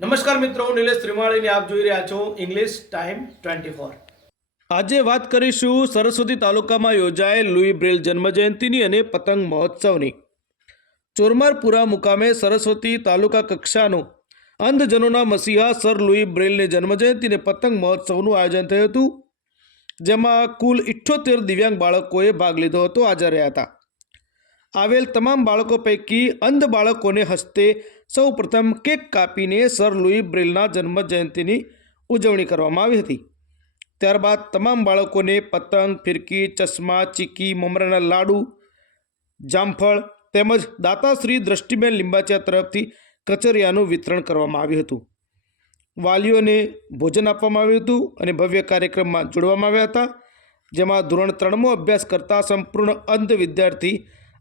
નમસ્કાર મિત્રો, નિલેશ ત્રિમાળીને આપ જોઈ રહ્યા છો ઇંગ્લિશ ટાઈમ ટ્વેન્ટી ફોર આજે વાત કરીશું સરસ્વતી તાલુકામાં યોજાયેલ લુઈ બ્રેલ જન્મજયંતિની અને પતંગ મહોત્સવની. ચોરમારપુરા મુકામે સરસ્વતી તાલુકા કક્ષાનો અંધજનોના મસીહા સર લુઈ બ્રેલની જન્મજયંતિને પતંગ મહોત્સવનું આયોજન થયું હતું, જેમાં કુલ ઇઠ્ઠોતેર દિવ્યાંગ બાળકોએ ભાગ લીધો હતો હાજર રહ્યા હતા. આવેલ તમામ બાળકો પૈકી અંધ બાળકોને હસ્તે સૌ પ્રથમ કેક કાપીને સર લુઈ બ્રેલના જન્મ જયંતિની ઉજવણી કરવામાં આવી હતી. ત્યારબાદ તમામ બાળકોને પતંગ, ફિરકી, ચશ્મા, ચીકી, મમરાના લાડુ, જામફળ તેમજ દાતાશ્રી દ્રષ્ટિબેન લિંબાચિયા તરફથી કચરિયાનું વિતરણ કરવામાં આવ્યું હતું. વાલીઓને ભોજન આપવામાં આવ્યું હતું અને ભવ્ય કાર્યક્રમમાં જોડવામાં આવ્યા હતા, જેમાં ધોરણ ત્રણમો અભ્યાસ કરતા સંપૂર્ણ અંધ વિદ્યાર્થી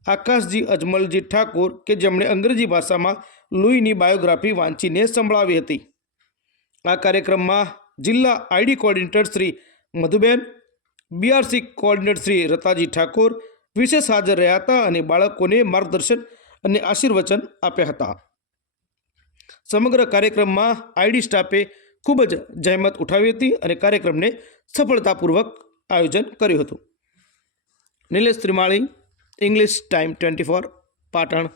આકાશજી અજમલજી ઠાકોર કે જેમણે અંગ્રેજી ભાષામાં લુઈની બાયોગ્રાફી વાંચીને સંભળાવી હતી. આ કાર્યક્રમમાં જિલ્લા ID coordinator Shri Madhuben, BRC coordinator Shri Rataji Thakor વિશેષ હાજર રહ્યા હતા અને બાળકોને માર્ગદર્શન અને આશીર્વચન આપ્યા હતા. સમગ્ર કાર્યક્રમમાં આઈડી સ્ટાફે ખૂબ જ જહેમત ઉઠાવી હતી અને કાર્યક્રમને સફળતાપૂર્વક આયોજન કર્યું હતું. Nilesh Trimali English time twenty four Patan